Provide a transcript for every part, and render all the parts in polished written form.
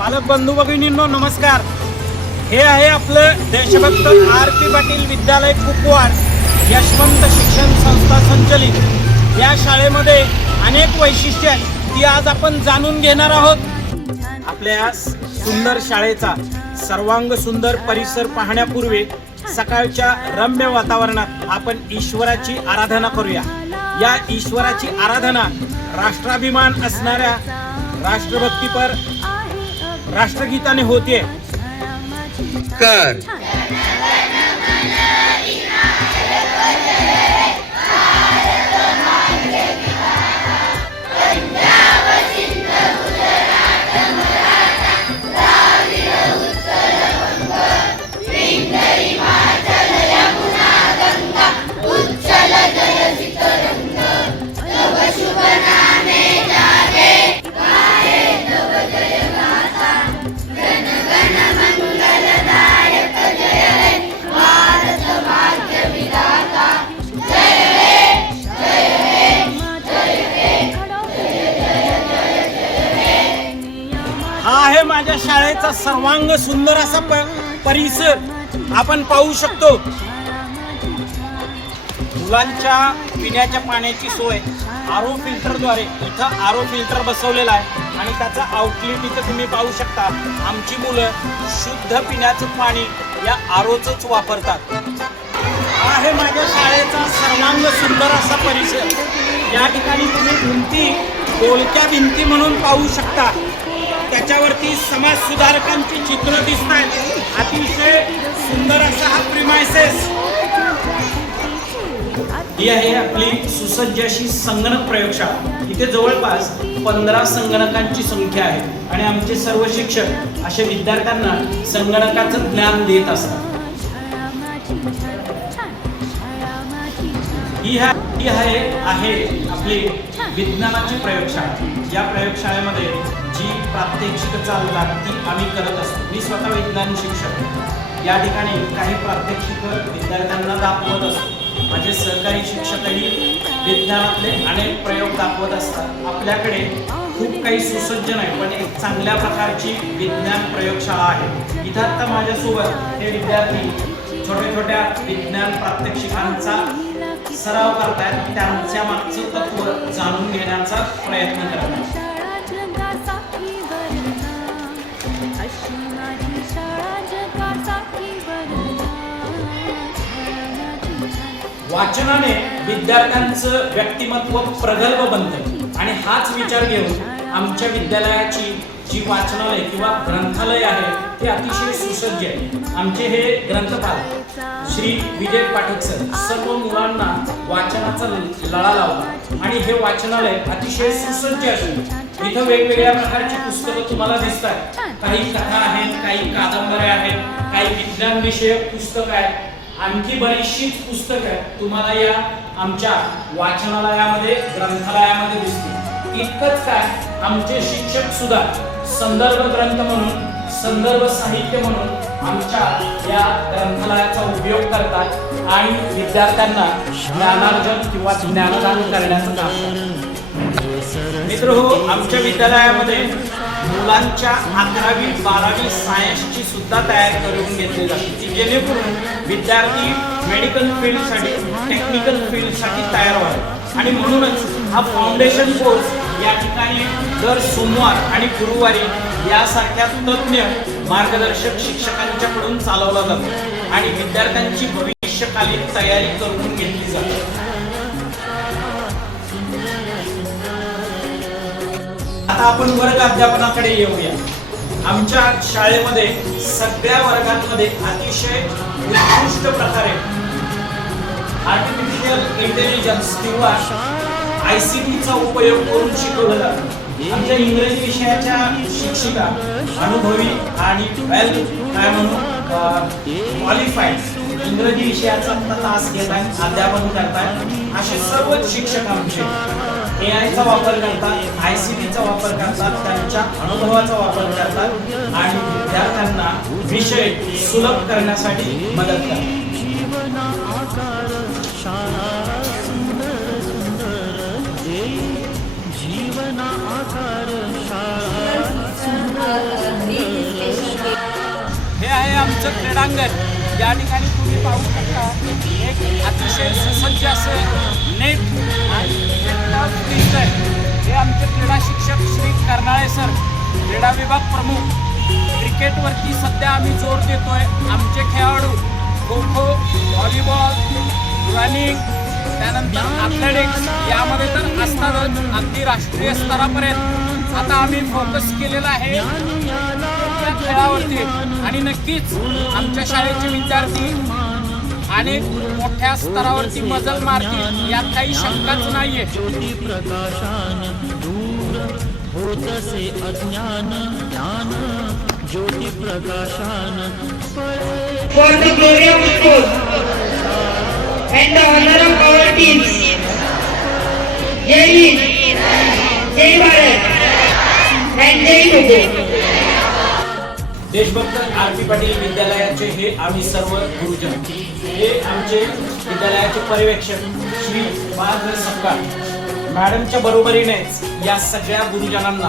पालक बंधू भगिनींनो नमस्कार। हे आहे आपलं देशभक्त आर.पी. पाटील विद्यालय कुपवाड यशवंत शिक्षण संस्था संचलित या शाळेमध्ये अनेक वैशिष्ट्ये आहेत ती आज आपण जाणून घेणार आहोत। आपल्या सुंदर शाळेचा सर्वांग सुंदर परिसर पाहण्यापूर्वी सकाळच्या रम्य वातावरणात आपण ईश्वराची आराधना करूया। या ईश्वराची आराधना राष्ट्राभिमान असणाऱ्या राष्ट्रभक्तीपर राष्ट्रगीताने होते। कर हा आहे माझ्या शाळेचा सर्वांग सुंदर असा परिसर आपण पाहू शकतो। मुलांच्या पिण्याच्या पाण्याची सोय आरो फिल्टरद्वारे इथं आरो फिल्टर बसवलेला आहे आणि त्याचा आउटलेट इथं तुम्ही पाहू शकता। आमची मुलं शुद्ध पिण्याचं पाणी या आरोचंच वापरतात। हा आहे माझ्या शाळेचा सर्वांग सुंदर असा परिसर। या ठिकाणी तुम्ही भिंती बोलक्या भिंती म्हणून पाहू शकता। त्याच्यावरती समाज सुधारकांची चित्र दिसत आहेत। अतिशय सुंदर असा हा प्रिमायसेस। ही आहे आपली सुसज्ज अशी संगणक प्रयोगशाळा। इथे जवळपास 15 संगणकांची संख्या आहे आणि आमचे सर्व शिक्षक अशा विद्यार्थ्यांना संगणकाचं ज्ञान देत असतात। ही आहे आपली विज्ञानाची प्रयोगशाळा। या प्रयोगशाळेमध्ये जी प्रात्यक्षिक चालतात ती आम्ही करत असतो। मी स्वतः विज्ञान शिक्षक। या ठिकाणी काही प्रात्यक्षिक विद्यार्थ्यांना दाखवत असतो। माझे सहकारी शिक्षकही विज्ञानातले अनेक प्रयोग दाखवत असतात। आपल्याकडे खूप काही सुसज्ज नाही पण एक चांगल्या प्रकारची विज्ञान प्रयोगशाळा आहे। इथं आता माझ्यासोबत हे विद्यार्थी छोट्या विज्ञान प्रात्यक्षिकांचा सराव करतायत। त्यांच्या मागचं तत्व जाणून घेण्याचा प्रयत्न करतात। वाचनाने विद्यार्थ्यांचं व्यक्तिमत्व प्रगल्भ बनतं आणि हाच विचार घेऊन आमच्या विद्यालयाची जी वाचनालय किंवा ग्रंथालय आहे ते अतिशय सुसज्ज आहे। आमचे हे ग्रंथपाल श्री विजय पाठक सर सर्व मुलांना वाचनाचा लळा लावतात आणि हे वाचनालय अतिशय सुसज्ज असून इथं वेगवेगळ्या प्रकारची पुस्तकं तुम्हाला दिसतात। काही कथा आहेत, काही कादंबऱ्या आहेत, काही विज्ञान विषयक पुस्तकं आहेत, आणखी बरीचशीच पुस्तकं तुम्हाला या आमच्या वाचनालयामध्ये ग्रंथालयामध्ये दिसतील। इतकंच काय आमचे शिक्षक सुद्धा संदर्भ ग्रंथ म्हणून संदर्भ साहित्य म्हणून आमच्या या ग्रंथालयाचा उपयोग करतात आणि विद्यार्थ्यांना ज्ञानार्जन किंवा ज्ञानदान करण्याचं काम करतात। मित्रहो, आमच्या विद्यालयामध्ये मुलांच्या 11वी 12वी सायन्सची सुद्धा तयारी करून घेतली जाते की जेणेकरून विद्यार्थी मेडिकल फील्डसाठी टेक्निकल फील्डसाठी तयार व्हावे आणि म्हणूनच हा फाउंडेशन कोर्स या ठिकाणी दर सोमवार आणि गुरुवारी यासारख्या तज्ञ मार्गदर्शक शिक्षकांच्याकडून चालवला जातो आणि विद्यार्थ्यांची भविष्यकालीन तयारी करून घेतली जाते। आता आपण वर्ग अध्यापनाकडे येऊया। आमच्या शाळेमध्ये सगळ्या वर्गांमध्ये अतिशय उत्कृष्ट प्रकारे आर्टिफिशियल इंटेलिजन्स किंवा ICT उपयोग करून शिकवलं जातं। आमच्या इंग्रजी विषयाच्या शिक्षिका अनुभवी आणि काय म्हणून क्वालिफाईड इंग्रजी विषयाचा तास घेतात, अध्यापन करतात। असे सर्वच शिक्षक आमचे AI चा वापर करतात, ICT वापर करतात, त्यांच्या अनुभवाचा वापर करतात आणि विद्यार्थ्यांना विषय सुलभ करण्यासाठी मदत करतात। जीवन आकार शाळा आमचं क्रीडांगण या ठिकाणी तुम्ही पाहू शकता. एक अतिशय सुसज्ज असं नेट आणि टर्फ दिसतंय. हे आमचे क्रीडा शिक्षक श्री कर्नाळे सर, क्रीडा विभाग प्रमुख. क्रिकेटवरती सध्या आम्ही जोर देतोय. आमचे खेळाडू खो खो, व्हॉलीबॉल, रनिंग, त्यानंतर ॲथलेटिक्स यामध्ये तर असतातच अगदी राष्ट्रीय स्तरापर्यंत. आता आम्ही फोकस केलेला आहे या खेळावरती आणि नक्कीच आमच्या शाळेचे विद्यार्थी अनेक मोठ्या स्तरावरती मजल मारतील यात काही शंकाच नाहीये. For the glory of sport and the honor of our teams. Jai Hind, Jai Bharat and Jai Guru. देशभक्त आर.पी. पाटील विद्यालयाचे हे आम्ही सर्व गुरुजन. हे आमचे विद्यालयाचे पर्यवेक्षक श्री बाळ सपकाळ मॅडमच्या बरोबरीनेच या सगळ्या गुरुजनांना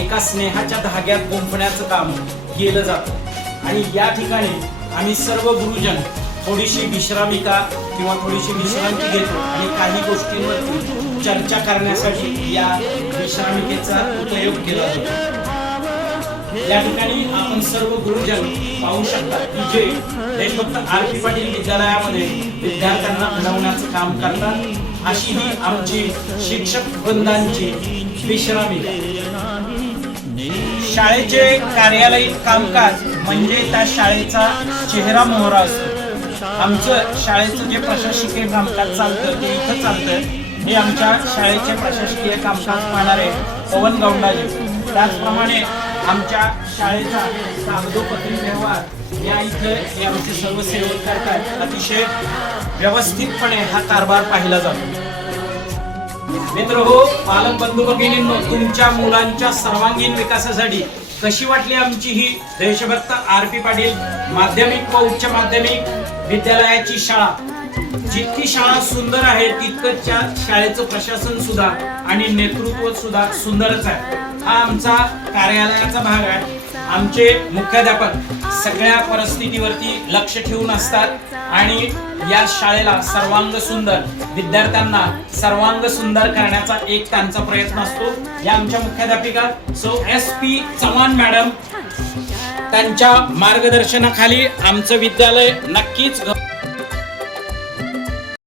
एका स्नेहाच्या धाग्यात गुंफण्याचं काम केलं जातं. आणि या ठिकाणी आम्ही सर्व गुरुजन थोडीशी विश्रामिका किंवा थोडीशी विश्रांती घेतो आणि काही गोष्टींवरती चर्चा करण्यासाठी या विश्रामिकेचा उपयोग केला जातो. या ठिकाणी आपण सर्व गुरुजन पाहू शकता की जे देशभक्त आर.पी. पाटील विद्यालयामध्ये विद्यार्थ्यांना घडवण्याचं काम करतात. अशी ही आमची शिक्षक वृंदांची विश्रामिका. शाळेचे कार्यालयीन कामकाज म्हणजे त्या शाळेचा चेहरा मोहरा असतो. आमचं शाळेचं जे प्रशासकीय कामकाज चालतं ते इथं चालतं. हे आमच्या शाळेचे प्रशासकीय कामकाज पाहणारे पवन गौंडाजी. त्याचप्रमाणे आमच्या शाळेचा कागदोपत्री व्यवहार या इथं हे आमचे सर्व सेवक करतात. अतिशय व्यवस्थितपणे हा कारभार पाहिला जातो. मित्र हो, पालक बंधू भगिनींनो, तुमच्या मुलांच्या सर्वांगीण विकासासाठी कशी वाटली आमची ही देशभक्त आर.पी. पाटील माध्यमिक व उच्च माध्यमिक विद्यालयाची शाळा. जितकी शाळा सुंदर आहे तितकंच त्या शाळेचं प्रशासन सुद्धा आणि नेतृत्व सुद्धा सुंदरच आहे. हा आमचा कार्यालयाचा भाग आहे. आमचे मुख्याध्यापक सगळ्या परिस्थितीवरती लक्ष ठेवून असतात आणि या शाळेला सर्वांग सुंदर, विद्यार्थ्यांना सर्वांग सुंदर करण्याचा एक त्यांचा प्रयत्न असतो. या आमच्या मुख्याध्यापिका सो S.P. चव्हाण मॅडम, त्यांच्या मार्गदर्शनाखाली आमचं विद्यालय नक्कीच